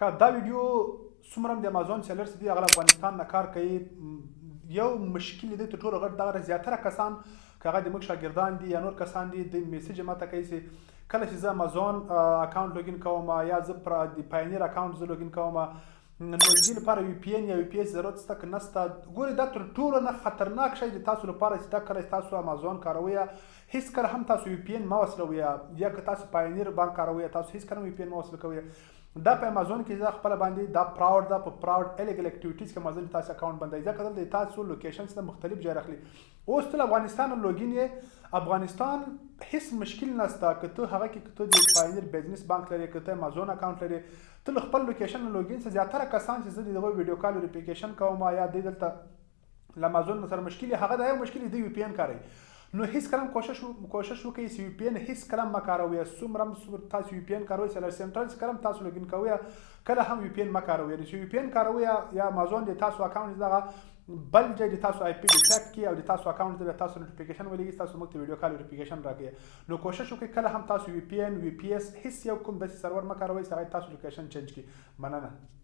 دا ویډیو څومره د امازون سیلرز دي هغه افغانستان نه کار کوي یو مشکل دی تر ټولو غټ دغه زیاتره کسان که هغه د موږ شاګردان دي یا نور کسان دي د میسیج ماته کوي چې کله چې زه امازون اکاونټ لوګین کوم یا زه پر د پاینیر اکاونټ زه لوګین کوم نو دې لپاره وی پی ان یا وی پی اس ضرورت شته که نشته ګورې دا تر ټولو نه خطرناک شی د تاسو لپاره چې دا کله تاسو امازون کاروئ هیڅ کله هم تاسو وی پی ان مه وصلوئ یا که تاسو پاینیر بانک کاروئ تاسو هیڅ کله وی پی ان مه وصل کوئ دا په امازون کې زه خپل باندې دا پراود دا په پراود الیګل اکټیویټیز کې امازون تاسو اکاونټ بندوي ځکه دلته تاسو لوکیشن څخه مختلف ځای راخلي اوس ته افغانستان لوګین یې افغانستان هیڅ مشکل نشته که ته هغه کې که ته د پاینیر بزنس بانک لري که ته امازون اکاونټ لري ته خپل لوکیشن لوګین څخه زیاتره کسان چې زه دغه ویډیو کال ویریفیکیشن کوم یا دلته امازون سره مشکل هغه دا یو مشکل دی وی پی ان کاروي نو هیڅ کلم کوشش وکړئ چې وی پی ان هیڅ کلم مه کاروئ څومره تاسو وی پی ان کاروئ سیلر سنټرل کلم تاسو لوګین کوئ کله هم وی پی ان مه کاروئ چې وی پی ان کاروئ یا امازون د تاسو اکاونټ دغه بل ځای د تاسو آی پی ډیټیکټ کړي او د تاسو اکاونټ د تاسو نوټیفیکیشن ولګي تاسو موږ ته ویډیو کال نوټیفیکیشن راکړي نو کوشش وکړئ کله هم تاسو وی پی ان وی پی اس هیڅ یو کوم د سرور مه کاروئ چې تاسو لوکیشن چینج کړي مننه